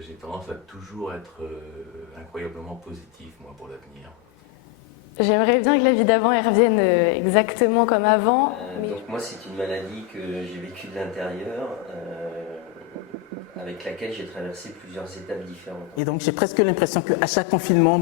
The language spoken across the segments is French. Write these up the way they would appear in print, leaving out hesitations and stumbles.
j'ai tendance à toujours être incroyablement positif, moi, pour l'avenir. J'aimerais bien que la vie d'avant elle revienne exactement comme avant. Donc moi, c'est une maladie que j'ai vécue de l'intérieur, avec laquelle j'ai traversé plusieurs étapes différentes. Et donc j'ai presque l'impression qu'à chaque confinement,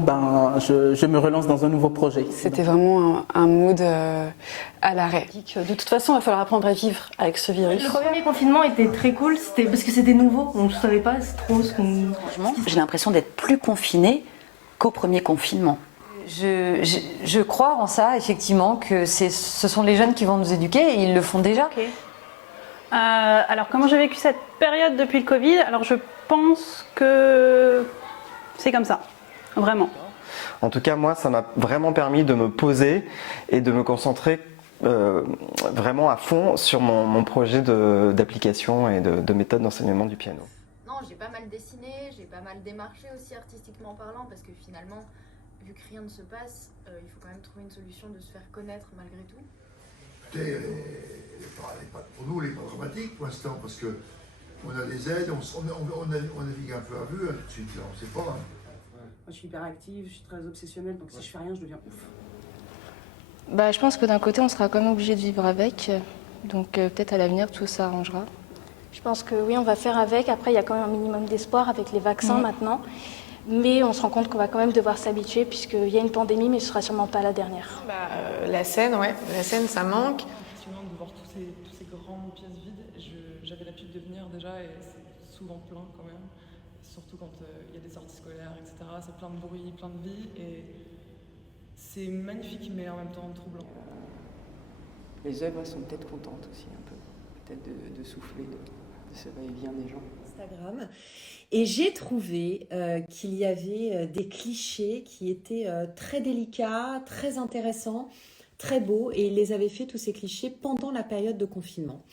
je me relance dans un nouveau projet. C'était vraiment un mood à l'arrêt. De toute façon, il va falloir apprendre à vivre avec ce virus. Le premier confinement était très cool, parce que c'était nouveau, on ne savait pas trop ce qu'on... Franchement, j'ai l'impression d'être plus confinée qu'au premier confinement. Je crois en ça, effectivement, que ce sont les jeunes qui vont nous éduquer et ils le font déjà. Okay. Alors, comment j'ai vécu cette période depuis le Covid? Alors, je pense que c'est comme ça, vraiment. En tout cas, moi, ça m'a vraiment permis de me poser et de me concentrer vraiment à fond sur mon projet d'application et de méthode d'enseignement du piano. Non, j'ai pas mal dessiné, j'ai pas mal démarché aussi artistiquement parlant, parce que finalement, vu que rien ne se passe, il faut quand même trouver une solution de se faire connaître malgré tout. Écoutez, pour nous, elle n'est pas dramatique pour l'instant, parce qu'on a des aides, on navigue un peu à vue, tout de suite, là, on ne sait pas. Hein. Moi, je suis hyper active, je suis très obsessionnelle, donc si je fais rien, je deviens ouf. Je pense que d'un côté, on sera quand même obligé de vivre avec, donc peut-être à l'avenir, tout s'arrangera. Je pense que oui, on va faire avec. Après, il y a quand même un minimum d'espoir avec les vaccins maintenant. Mais on se rend compte qu'on va quand même devoir s'habituer puisqu'il y a une pandémie, mais ce sera sûrement pas la dernière. La scène, la scène, ça manque. Effectivement, de voir tous ces grandes pièces vides, j'avais l'habitude de venir déjà et c'est souvent plein quand même. Surtout quand il y a des sorties scolaires, etc. C'est plein de bruit, plein de vie et c'est magnifique mais en même temps troublant. Les œuvres sont peut-être contentes aussi un peu, peut-être de souffler de ce va-et-vient des gens. Instagram. Et j'ai trouvé qu'il y avait des clichés qui étaient très délicats, très intéressants, très beaux, et il les avait fait tous ces clichés pendant la période de confinement.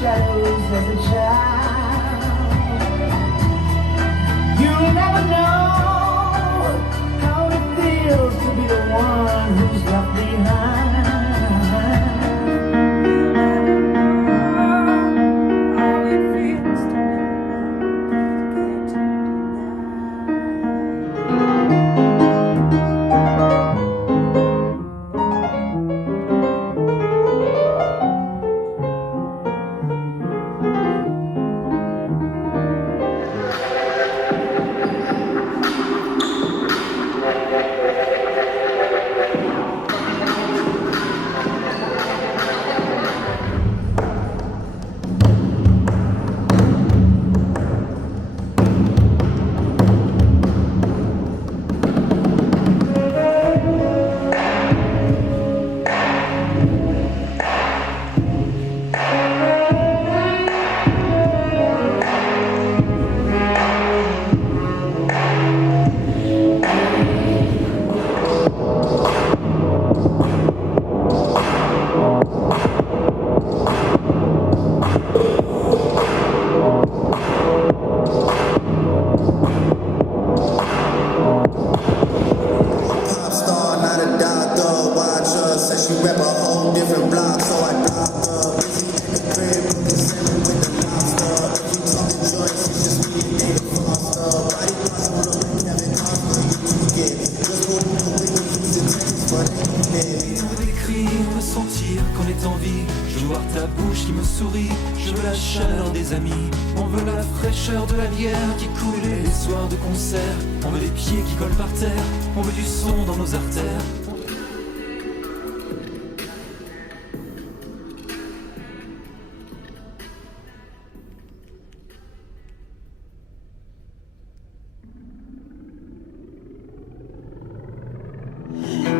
shadows as a child. You'll never know how it feels to be the one who's left behind. Ta bouche qui me sourit, je veux la chaleur des amis. On veut la fraîcheur de la bière qui coule les soirs de concert. On veut des pieds qui collent par terre, on veut du son dans nos artères.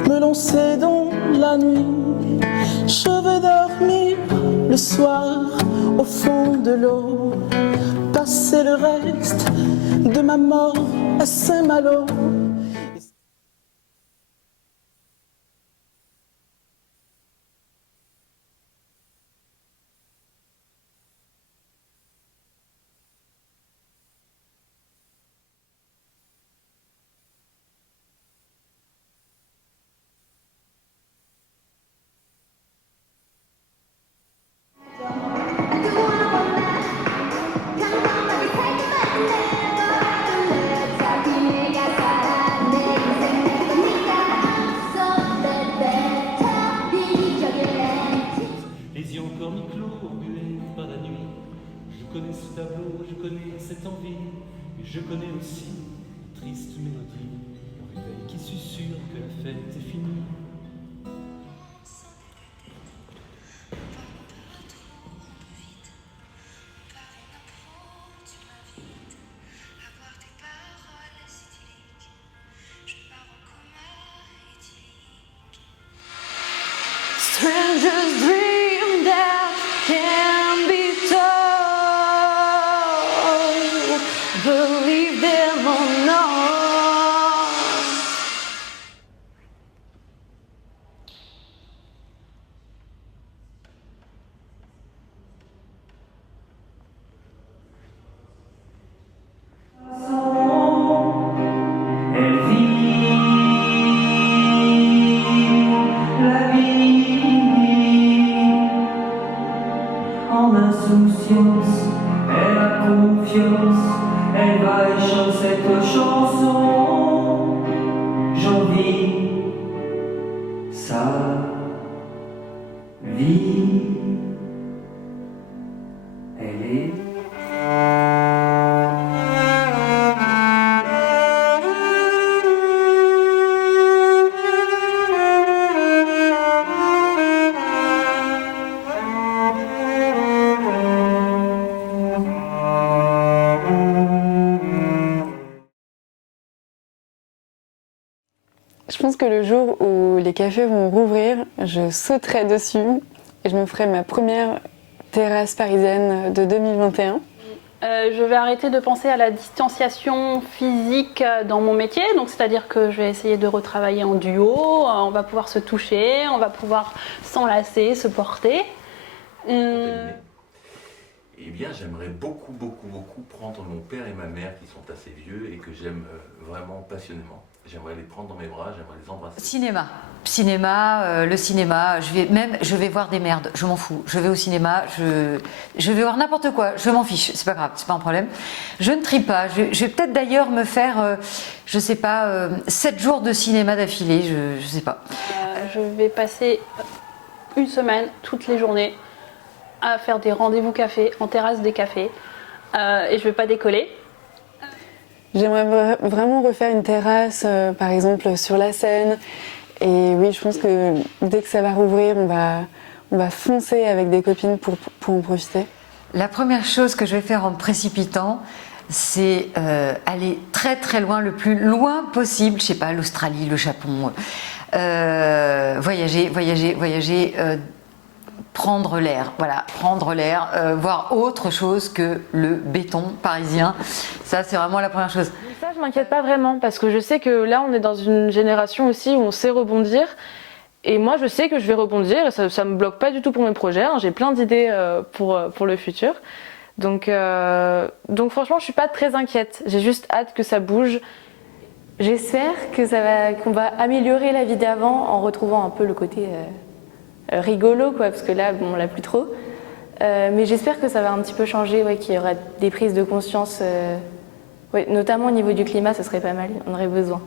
Me lancer dans la nuit, je veux dormir le soir au fond de l'eau, passer le reste de ma mort à Saint-Malo. Je connais ce tableau, je connais cette envie, et je connais aussi une triste mélodie, le réveil qui susurre que la fête est finie. Strangers dream that can be told, believe them or not. Elle vit la vie en insouciance, elle a confiance, elle va et chante cette chanson. J'envie sa vie, elle est. Je pense que le jour où les cafés vont rouvrir, je sauterai dessus et je me ferai ma première terrasse parisienne de 2021. Je vais arrêter de penser à la distanciation physique dans mon métier, donc c'est-à-dire que je vais essayer de retravailler en duo, on va pouvoir se toucher, on va pouvoir s'enlacer, se porter. eh bien, j'aimerais beaucoup prendre mon père et ma mère qui sont assez vieux et que j'aime vraiment passionnément. J'aimerais les prendre dans mes bras, j'aimerais les embrasser. Cinéma, le cinéma, je vais voir des merdes, je m'en fous. Je vais au cinéma, je vais voir n'importe quoi, je m'en fiche, c'est pas grave, c'est pas un problème. Je ne trie pas, je vais peut-être d'ailleurs me faire, je sais pas, 7 jours de cinéma d'affilée, je sais pas. Je vais passer une semaine, toutes les journées, à faire des rendez-vous café, en terrasse des cafés, et je vais pas décoller. J'aimerais vraiment refaire une terrasse, par exemple, sur la Seine. Et oui, je pense que dès que ça va rouvrir, on va foncer avec des copines pour en profiter. La première chose que je vais faire en me précipitant, c'est aller très loin, le plus loin possible, je sais pas, l'Australie, le Japon, voyager, prendre l'air, voir autre chose que le béton parisien. Ça, c'est vraiment la première chose. Ça, je m'inquiète pas vraiment parce que je sais que là, on est dans une génération aussi où on sait rebondir. Et moi, je sais que je vais rebondir et ça me bloque pas du tout pour mes projets. Hein. J'ai plein d'idées pour le futur. Donc franchement, je suis pas très inquiète. J'ai juste hâte que ça bouge. J'espère qu'on va améliorer la vie d'avant en retrouvant un peu le côté rigolo, quoi, parce que là, bon, on l'a plus trop. Mais j'espère que ça va un petit peu changer, ouais, qu'il y aura des prises de conscience, ouais, notamment au niveau du climat, ce serait pas mal, on aurait besoin.